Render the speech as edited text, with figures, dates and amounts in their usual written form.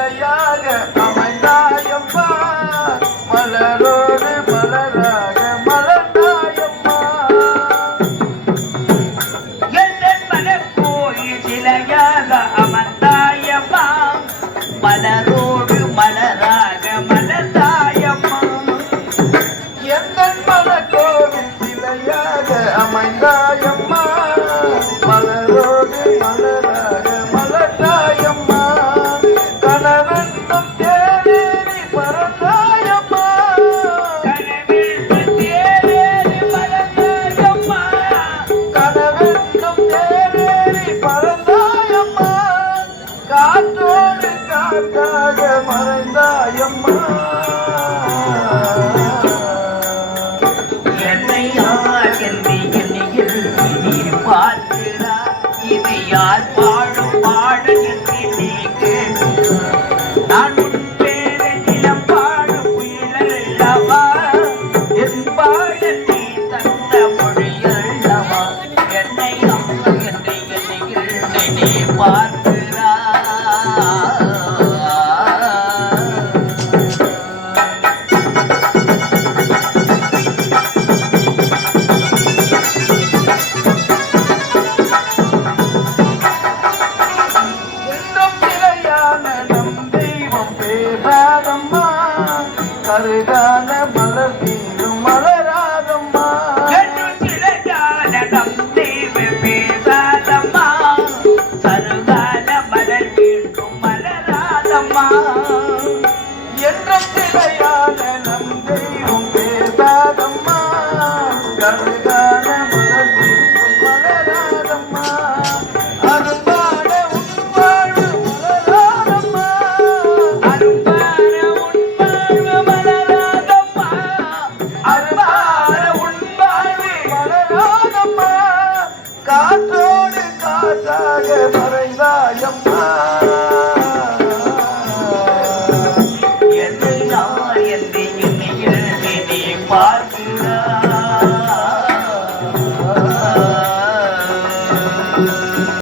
சிலையாக அமைந்தாயம்மா மலரோடு மலராக மலர்ந்தாயம்மா என் மலர்கோயில் சிலையாக அமர்ந்தாயம்மா மலரோடு மலராக மலர்ந்தாயம்மா என் மலர்கோவில் சிலையாக அமைந்தாயம்மா மலரோடு மலராக மலர்ந்தாயம்மா கனவென்னும் தேரேறி பறந்தாயம்மா கனவென்னும் தேரேறி பறந்தாயம்மா கனவென்னும் தேரேறி பறந்தாயம்மா காற்றோடு காற்றாக மறைந்தாயம்மா என்னை யார் என்று எண்ணியில் நீர் பார்க்கிறார் இதை யார் பாடும் பாடல் என்று நீ கேட்டு நான் உன் பேரை நிலம் பாடும் புயலல்லவா என் பாடல் நீ தந்த மொழியல்லவா என்னை அம்மா என்று எண்ணியில் நீ பார்க்கிறார் கருகான மலர் தீரும் மலராதம்மா பேசாதம்மா சருகால மலர் மீண்டும் மலராதம்மா என்றும் சிலையான நம் தெய்வம் பேசாதம்மா கருகான மலர் தீரும் மலராதம்மா அரும்பான உன் வாழ்வு மலராதம்மா அரும்பான உன் வாழ்வு மலராதம்மா அரும்பான உன் வாழ்வு மலராதம்மா காற்றோடு காற்றாக மறைந்தாயம்மா என்னை யார் என்று எண்ணியில் நீ பார்த்து